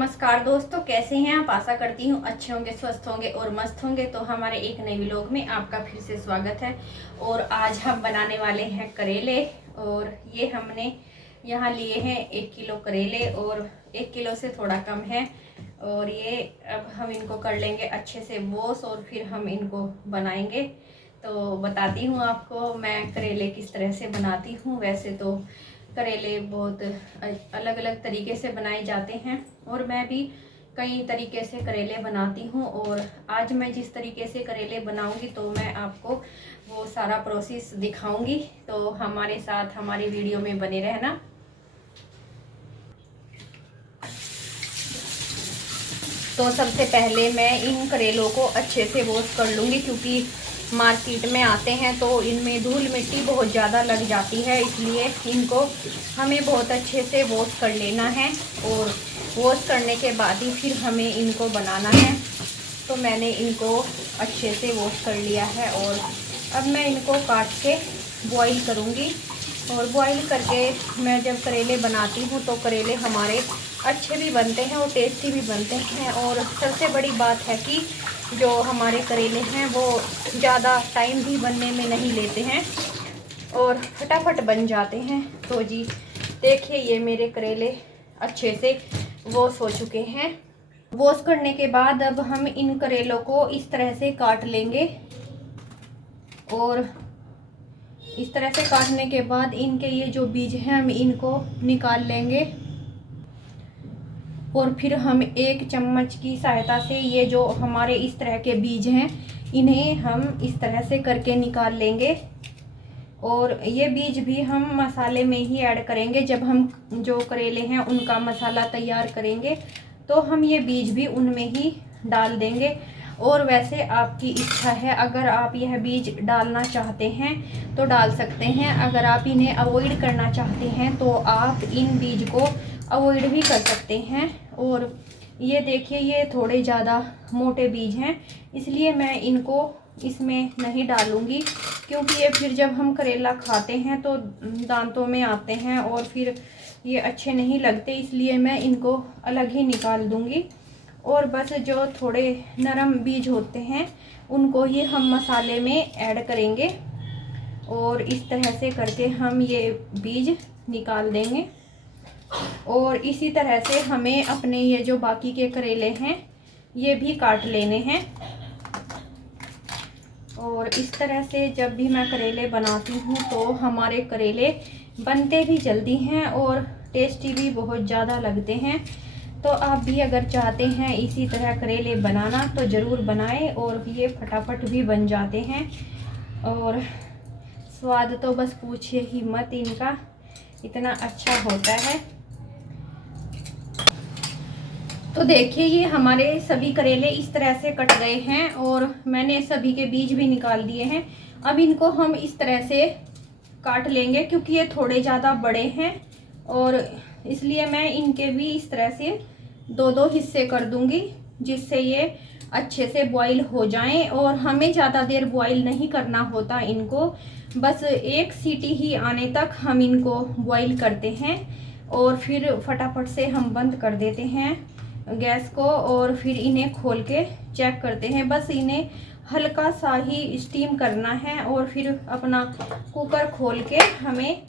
नमस्कार दोस्तों, कैसे हैं आप। आशा करती हूँ अच्छे होंगे, स्वस्थ होंगे और मस्त होंगे। तो हमारे एक नए व्लॉग में आपका फिर से स्वागत है। और आज हम बनाने वाले हैं करेले। और ये हमने यहाँ लिए हैं 1 किलो करेले और 1 किलो से थोड़ा कम है। और ये अब हम इनको कर लेंगे अच्छे से वॉश और फिर हम इनको बनाएंगे। तो बताती हूँ आपको मैं करेले किस तरह से बनाती हूँ। वैसे तो करेले बहुत अलग अलग तरीके से बनाए जाते हैं और मैं भी कई तरीके से करेले बनाती हूँ। और आज मैं जिस तरीके से करेले बनाऊंगी तो मैं आपको वो सारा प्रोसेस दिखाऊंगी। तो हमारे साथ हमारी वीडियो में बने रहना। तो सबसे पहले मैं इन करेलों को अच्छे से वॉश कर लूँगी, क्योंकि मार्केट में आते हैं तो इनमें धूल मिट्टी बहुत ज़्यादा लग जाती है, इसलिए इनको हमें बहुत अच्छे से वॉश कर लेना है। और वॉश करने के बाद ही फिर हमें इनको बनाना है। तो मैंने इनको अच्छे से वॉश कर लिया है और अब मैं इनको काट के बॉईल करूँगी। और बॉईल करके मैं जब करेले बनाती हूँ तो करेले हमारे अच्छे भी बनते हैं और टेस्टी भी बनते हैं। और सबसे बड़ी बात है कि जो हमारे करेले हैं वो ज़्यादा टाइम भी बनने में नहीं लेते हैं और फटाफट बन जाते हैं। तो जी देखिए, ये मेरे करेले अच्छे से वॉश हो चुके हैं। वॉश करने के बाद अब हम इन करेलों को इस तरह से काट लेंगे। और इस तरह से काटने के बाद इनके ये जो बीज हैं हम इनको निकाल लेंगे। और फिर हम 1 चम्मच की सहायता से ये जो हमारे इस तरह के बीज हैं इन्हें हम इस तरह से करके निकाल लेंगे। और ये बीज भी हम मसाले में ही ऐड करेंगे। जब हम जो करेले हैं उनका मसाला तैयार करेंगे तो हम ये बीज भी उनमें ही डाल देंगे। और वैसे आपकी इच्छा है, अगर आप यह बीज डालना चाहते हैं तो डाल सकते हैं। अगर आप इन्हें अवॉइड करना चाहते हैं तो आप इन बीज को अवॉइड भी कर सकते हैं। और ये देखिए, ये थोड़े ज़्यादा मोटे बीज हैं, इसलिए मैं इनको इसमें नहीं डालूँगी, क्योंकि ये फिर जब हम करेला खाते हैं तो दांतों में आते हैं और फिर ये अच्छे नहीं लगते, इसलिए मैं इनको अलग ही निकाल दूँगी। और बस जो थोड़े नरम बीज होते हैं उनको ही हम मसाले में ऐड करेंगे। और इस तरह से करके हम ये बीज निकाल देंगे। और इसी तरह से हमें अपने ये जो बाकी के करेले हैं ये भी काट लेने हैं। और इस तरह से जब भी मैं करेले बनाती हूँ तो हमारे करेले बनते भी जल्दी हैं और टेस्टी भी बहुत ज़्यादा लगते हैं। तो आप भी अगर चाहते हैं इसी तरह करेले बनाना तो ज़रूर बनाएं। और ये फटाफट भी बन जाते हैं और स्वाद तो बस पूछिए ही मत, इनका इतना अच्छा होता है। तो देखिए, ये हमारे सभी करेले इस तरह से कट गए हैं और मैंने सभी के बीज भी निकाल दिए हैं। अब इनको हम इस तरह से काट लेंगे, क्योंकि ये थोड़े ज़्यादा बड़े हैं और इसलिए मैं इनके भी इस तरह से 2-2 हिस्से कर दूंगी, जिससे ये अच्छे से बॉईल हो जाएं। और हमें ज़्यादा देर बॉईल नहीं करना होता इनको, बस 1 सीटी ही आने तक हम इनको बॉईल करते हैं और फिर फटाफट से हम बंद कर देते हैं गैस को। और फिर इन्हें खोल के चेक करते हैं। बस इन्हें हल्का सा ही स्टीम करना है और फिर अपना कुकर खोल के हमें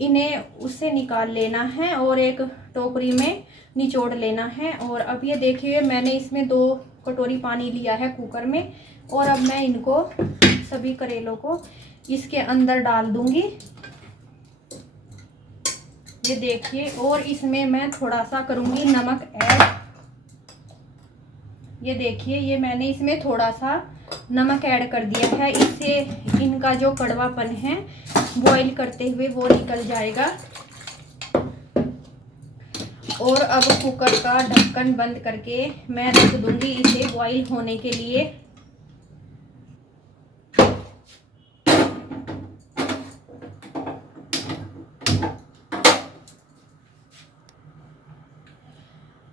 इन्हें उससे निकाल लेना है और एक टोकरी में निचोड़ लेना है। और अब ये देखिए, मैंने इसमें 2 कटोरी पानी लिया है कुकर में। और अब मैं इनको सभी करेलों को इसके अंदर डाल दूंगी, ये देखिए। और इसमें मैं थोड़ा सा करूंगी नमक ऐड। ये देखिए, ये मैंने इसमें थोड़ा सा नमक ऐड कर दिया है, इससे इनका जो कड़वापन है बॉईल करते हुए वो निकल जाएगा। और अब कुकर का ढक्कन बंद करके मैं रख दूंगी इसे बॉईल होने के लिए।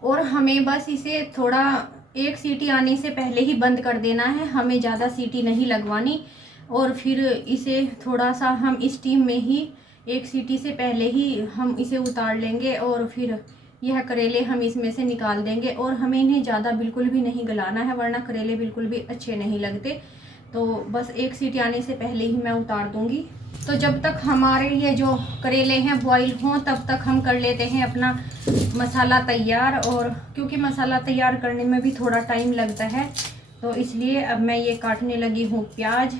और हमें बस इसे थोड़ा 1 सीटी आने से पहले ही बंद कर देना है, हमें ज़्यादा सीटी नहीं लगवानी। और फिर इसे थोड़ा सा हम स्टीम में ही 1 सीटी से पहले ही हम इसे उतार लेंगे और फिर यह करेले हम इसमें से निकाल देंगे और हमें इन्हें ज़्यादा बिल्कुल भी नहीं गलाना है, वरना करेले बिल्कुल भी अच्छे नहीं लगते। तो बस एक सीटी आने से पहले ही मैं उतार दूंगी। तो जब तक हमारे ये जो करेले हैं बॉईल हों तब तक हम कर लेते हैं अपना मसाला तैयार। और क्योंकि मसाला तैयार करने में भी थोड़ा टाइम लगता है, तो इसलिए अब मैं ये काटने लगी हूँ प्याज।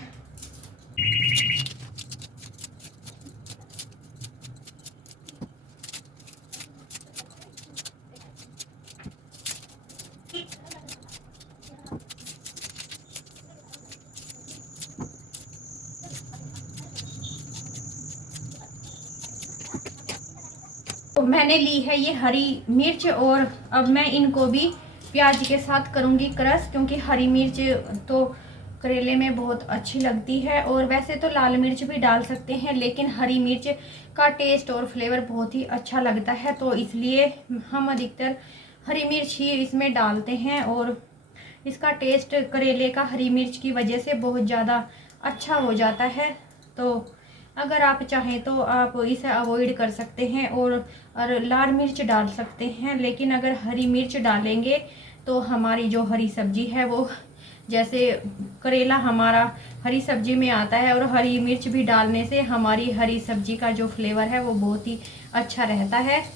तो मैंने ली है ये हरी मिर्च और अब मैं इनको भी प्याज के साथ करूँगी क्रश, क्योंकि हरी मिर्च तो करेले में बहुत अच्छी लगती है। और वैसे तो लाल मिर्च भी डाल सकते हैं, लेकिन हरी मिर्च का टेस्ट और फ्लेवर बहुत ही अच्छा लगता है, तो इसलिए हम अधिकतर हरी मिर्च ही इसमें डालते हैं। और इसका टेस्ट करेले का हरी मिर्च की वजह से बहुत ज़्यादा अच्छा हो जाता है। तो अगर आप चाहें तो आप इसे अवॉइड कर सकते हैं और लाल मिर्च डाल सकते हैं, लेकिन अगर हरी मिर्च डालेंगे तो हमारी जो हरी सब्जी है वो, जैसे करेला हमारा हरी सब्जी में आता है, और हरी मिर्च भी डालने से हमारी हरी सब्जी का जो फ्लेवर है वो बहुत ही अच्छा रहता है।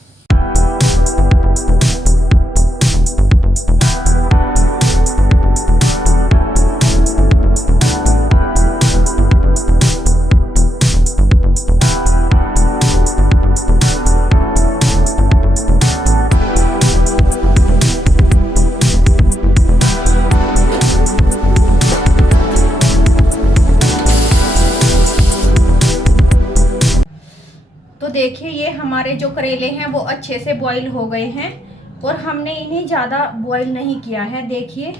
तो देखिए ये हमारे जो करेले हैं वो अच्छे से बॉईल हो गए हैं और हमने इन्हें ज़्यादा बॉईल नहीं किया है। देखिए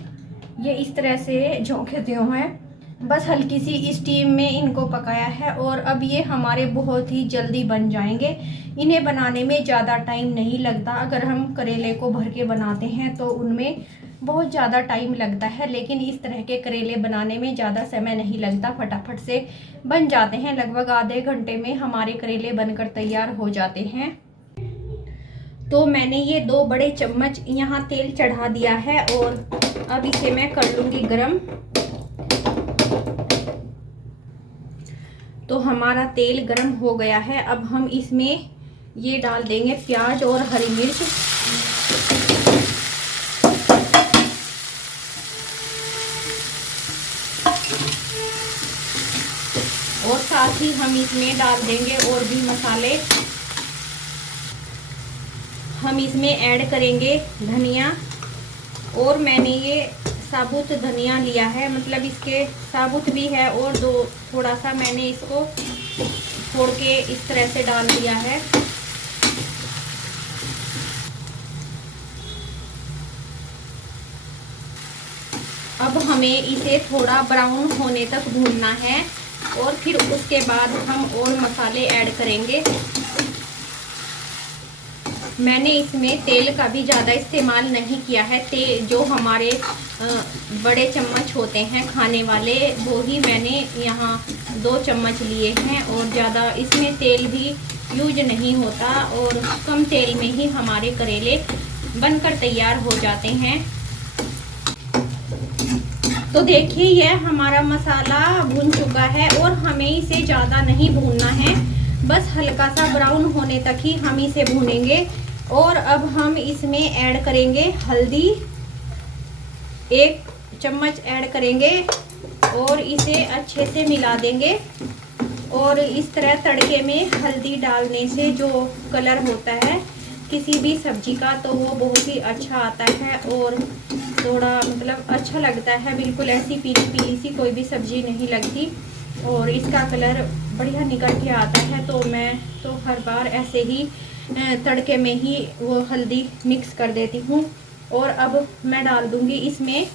ये इस तरह से झोंके दिए हुए हैं, बस हल्की सी स्टीम में इनको पकाया है। और अब ये हमारे बहुत ही जल्दी बन जाएंगे। इन्हें बनाने में ज़्यादा टाइम नहीं लगता। अगर हम करेले को भर के बनाते हैं तो उनमें बहुत ज़्यादा टाइम लगता है, लेकिन इस तरह के करेले बनाने में ज़्यादा समय नहीं लगता, फटाफट से बन जाते हैं। लगभग आधे घंटे में हमारे करेले बनकर तैयार हो जाते हैं। तो मैंने ये 2 बड़े चम्मच यहाँ तेल चढ़ा दिया है और अब इसे मैं कर लूँगी गरम। तो हमारा तेल गरम हो गया है। अब हम इसमें ये डाल देंगे प्याज और हरी मिर्च। और साथ ही हम इसमें डाल देंगे और भी मसाले। हम इसमें ऐड करेंगे धनिया, और मैंने ये साबुत धनिया लिया है, मतलब इसके साबुत भी है और थोड़ा सा मैंने इसको फोड़ के इस तरह से डाल दिया है। अब हमें इसे थोड़ा ब्राउन होने तक भूनना है और फिर उसके बाद हम और मसाले ऐड करेंगे। मैंने इसमें तेल का भी ज़्यादा इस्तेमाल नहीं किया है। तेल जो हमारे बड़े चम्मच होते हैं खाने वाले, वो ही मैंने यहाँ 2 चम्मच लिए हैं, और ज़्यादा इसमें तेल भी यूज नहीं होता और कम तेल में ही हमारे करेले बनकर तैयार हो जाते हैं। तो देखिए यह हमारा मसाला भून चुका है और हमें इसे ज़्यादा नहीं भूनना है, बस हल्का सा ब्राउन होने तक ही हम इसे भूनेंगे। और अब हम इसमें ऐड करेंगे हल्दी, 1 चम्मच ऐड करेंगे और इसे अच्छे से मिला देंगे। और इस तरह तड़के में हल्दी डालने से जो कलर होता है किसी भी सब्जी का, तो वो बहुत ही अच्छा आता है और थोड़ा मतलब अच्छा लगता है। बिल्कुल ऐसी पीली पीली सी कोई भी सब्जी नहीं लगती और इसका कलर बढ़िया निकल के आता है। तो मैं तो हर बार ऐसे ही तड़के में ही वो हल्दी मिक्स कर देती हूँ। और अब मैं डाल दूँगी इसमें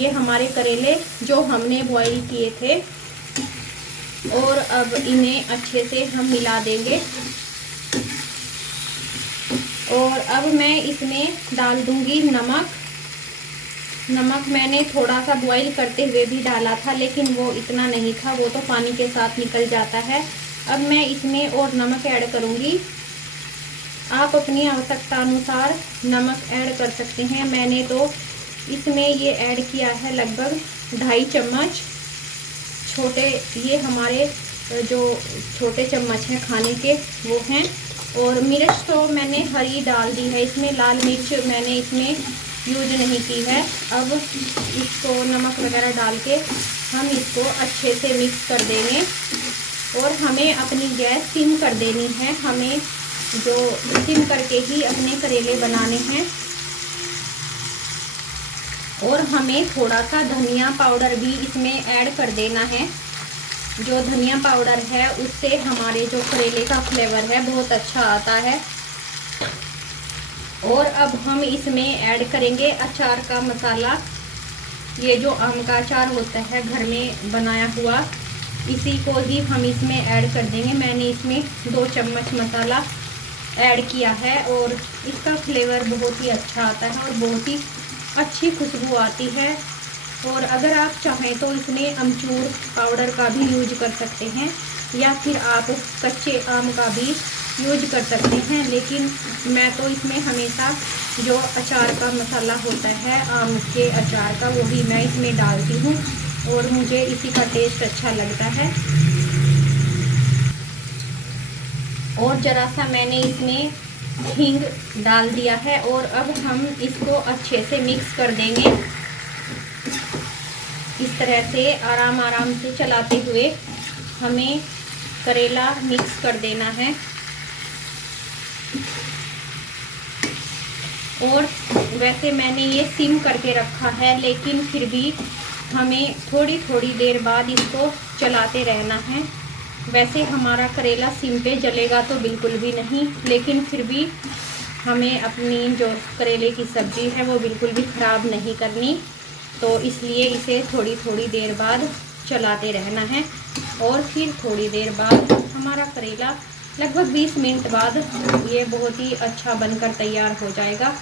ये हमारे करेले जो हमने बॉईल किए थे, और अब इन्हें अच्छे से हम मिला देंगे। और अब मैं इसमें डाल दूँगी नमक। नमक मैंने थोड़ा सा बॉईल करते हुए भी डाला था, लेकिन वो इतना नहीं था, वो तो पानी के साथ निकल जाता है। अब मैं इसमें और नमक ऐड करूँगी। आप अपनी आवश्यकता अनुसार नमक ऐड कर सकते हैं। मैंने तो इसमें ये ऐड किया है लगभग 2.5 चम्मच छोटे, ये हमारे जो छोटे चम्मच हैं खाने के वो हैं। और मिर्च तो मैंने हरी डाल दी है, इसमें लाल मिर्च मैंने इसमें यूज नहीं की है। अब इसको नमक वगैरह डाल के हम इसको अच्छे से मिक्स कर देंगे और हमें अपनी गैस सिम कर देनी है। हमें जो सिम करके ही अपने करेले बनाने हैं। और हमें थोड़ा सा धनिया पाउडर भी इसमें ऐड कर देना है। जो धनिया पाउडर है उससे हमारे जो करेले का फ्लेवर है बहुत अच्छा आता है। और अब हम इसमें ऐड करेंगे अचार का मसाला। ये जो आम का अचार होता है घर में बनाया हुआ, इसी को ही हम इसमें ऐड कर देंगे। मैंने इसमें 2 चम्मच मसाला ऐड किया है और इसका फ्लेवर बहुत ही अच्छा आता है और बहुत ही अच्छी खुशबू आती है। और अगर आप चाहें तो इसमें अमचूर पाउडर का भी यूज कर सकते हैं या फिर आप कच्चे आम का भी यूज कर सकते हैं। लेकिन मैं तो इसमें हमेशा जो अचार का मसाला होता है आम के अचार का, वो भी मैं इसमें डालती हूँ और मुझे इसी का टेस्ट अच्छा लगता है। और ज़रा सा मैंने इसमें हींग डाल दिया है और अब हम इसको अच्छे से मिक्स कर देंगे। इस तरह से आराम आराम से चलाते हुए हमें करेला मिक्स कर देना है। और वैसे मैंने ये सिम करके रखा है, लेकिन फिर भी हमें थोड़ी थोड़ी देर बाद इसको चलाते रहना है। वैसे हमारा करेला सिम पे जलेगा तो बिल्कुल भी नहीं, लेकिन फिर भी हमें अपनी जो करेले की सब्ज़ी है वो बिल्कुल भी ख़राब नहीं करनी, तो इसलिए इसे थोड़ी थोड़ी देर बाद चलाते रहना है। और फिर थोड़ी देर बाद हमारा करेला लगभग 20 मिनट बाद ये बहुत ही अच्छा बनकर तैयार हो जाएगा।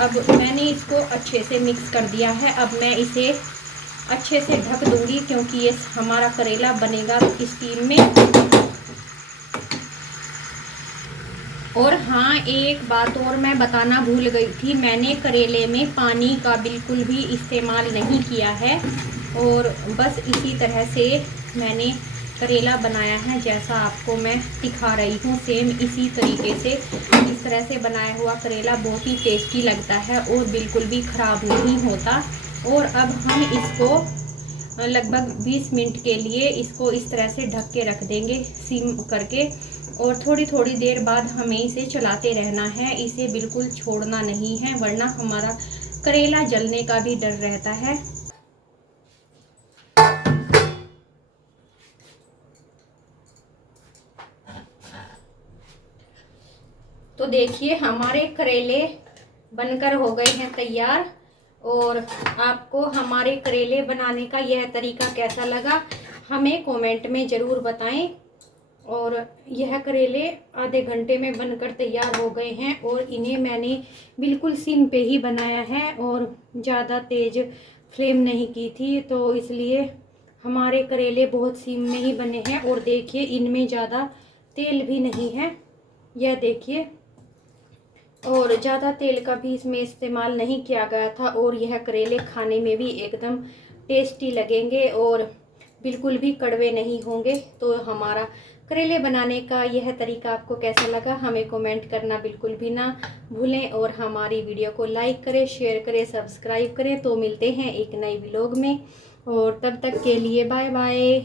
अब मैंने इसको अच्छे से मिक्स कर दिया है। अब मैं इसे अच्छे से ढक दूंगी क्योंकि ये हमारा करेला बनेगा स्टीम में। और हाँ, एक बात और मैं बताना भूल गई थी, मैंने करेले में पानी का बिल्कुल भी इस्तेमाल नहीं किया है और बस इसी तरह से मैंने करेला बनाया है जैसा आपको मैं दिखा रही हूँ। सेम इसी तरीके से इस तरह से बनाया हुआ करेला बहुत ही टेस्टी लगता है और बिल्कुल भी ख़राब नहीं होता। और अब हम इसको लगभग 20 मिनट के लिए इसको इस तरह से ढक के रख देंगे सिम करके। और थोड़ी थोड़ी देर बाद हमें इसे चलाते रहना है, इसे बिल्कुल छोड़ना नहीं है वरना हमारा करेला जलने का भी डर रहता है। तो देखिए हमारे करेले बनकर हो गए हैं तैयार। और आपको हमारे करेले बनाने का यह तरीका कैसा लगा हमें कमेंट में ज़रूर बताएं। और यह करेले आधे घंटे में बनकर तैयार हो गए हैं और इन्हें मैंने बिल्कुल सिम पे ही बनाया है और ज़्यादा तेज़ फ्लेम नहीं की थी, तो इसलिए हमारे करेले बहुत सिम में ही बने हैं। और देखिए इनमें ज़्यादा तेल भी नहीं है, यह देखिए, और ज़्यादा तेल का भी इसमें इस्तेमाल नहीं किया गया था। और यह करेले खाने में भी एकदम टेस्टी लगेंगे और बिल्कुल भी कड़वे नहीं होंगे। तो हमारा करेले बनाने का यह तरीका आपको कैसा लगा हमें कमेंट करना बिल्कुल भी ना भूलें। और हमारी वीडियो को लाइक करें, शेयर करें, सब्सक्राइब करें। तो मिलते हैं एक नई व्लॉग में और तब तक के लिए बाय बाय।